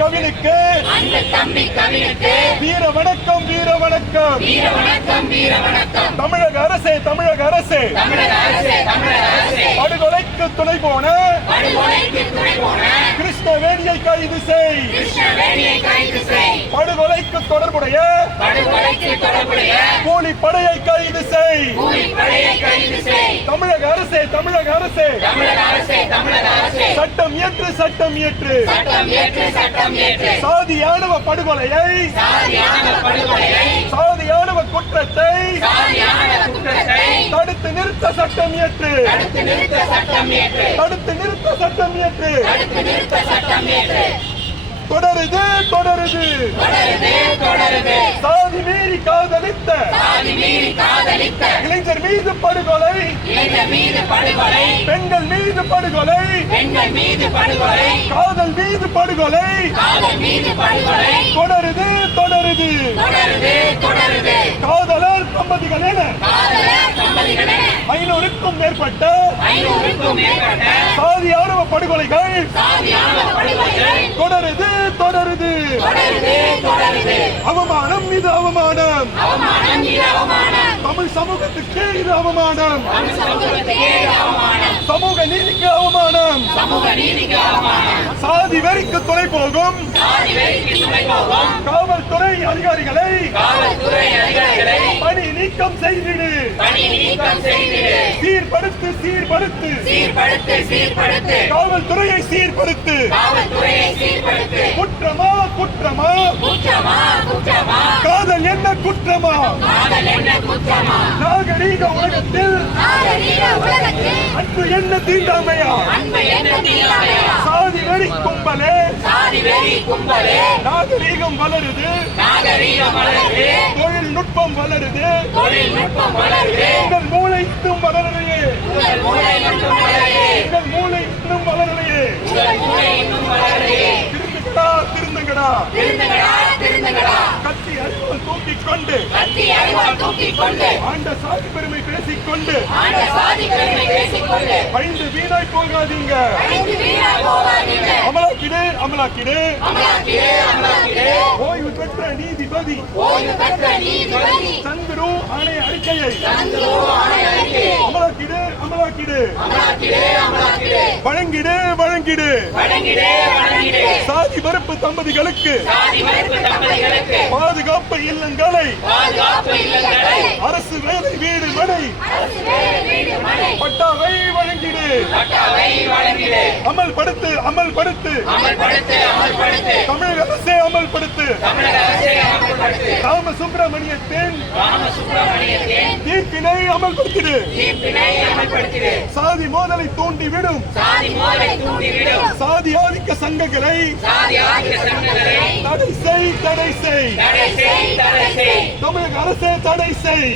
கவினுக்கு வீர வணக்கம் வீர வணக்கம் தமிழக அரசே படுகொலைக்கு துணை போன கிருஷ்ணவேணியை கைது செய். படுகொலைக்கு தொடர்புடைய கூலிப்படையை கைது செய். தமிழக அரசே சட்டம் இயற்று சாதியானவ படுகொலையை சாதியானவ குற்றத்தை தடுத்து நிறுத்த சட்டம் இயற்று. தொடருது சாதி மீறி காதலித்த இளைஞர் மீது படுகொலை, பெண்கள் மீது படுகொலை, காதல் மீது படுகொலை தொடருது. காதலர் தம்பதிகள் என 500க்கும் மேற்பட்ட சாதியானவ படுகொலைகள் தொடருது. அவமானம், இது அவமானம். தமிழ் சமூகத்துக்கு இது அவமானம். சமூக நீதிக்கு அவமானம். சாதி வெறிக்கு துணை போகும் காவல்துறை அதிகாரிகளை பணி நீக்கம் செய்திடு. சீர்படுத்து காவல்துறையை சீர்படுத்து. குற்றமா காதல் என்ன குற்றமா? நாகரீக உலகத்தில் அன்பு என்ன தீண்டாமையா? சாதி வெறி கும்பலே நாகரீகம் வளருது, தொழில்நுட்பம் வளருது, உங்கள் மூளை இன்னும் வளரலையே. திருந்துங்கடா. கத்தி அறிவால் தூக்கிக் கொண்டு ஆண்ட சாதி பெருமை பேசிக்கொண்டு பயந்து வீணாய் போகாதீங்க. அமலாக்கிடு ஓய்வு பெற்ற நீதிபதி சந்துரு ஆணைய அறிக்கையை அமலாக்கிடு. வழங்கிடு. சாதி மறுப்பு தம்பதிகளுக்கு பாதுகாப்பு இல்லங்களை அரசு வேலை வீடு மனை பட்டாவை வழங்கிடு. அமல்படுத்து தமிழக அரசே அமல்படுத்து. ராமசுப்ரமணியத்தின் தீர்ப்பினை அமல்படுத்திடு. சாதி மோதலை தூண்டிவிடும் சாதி ஆதிக்க சங்கங்களை தடை செய். தமிழக அரசே தடை செய்.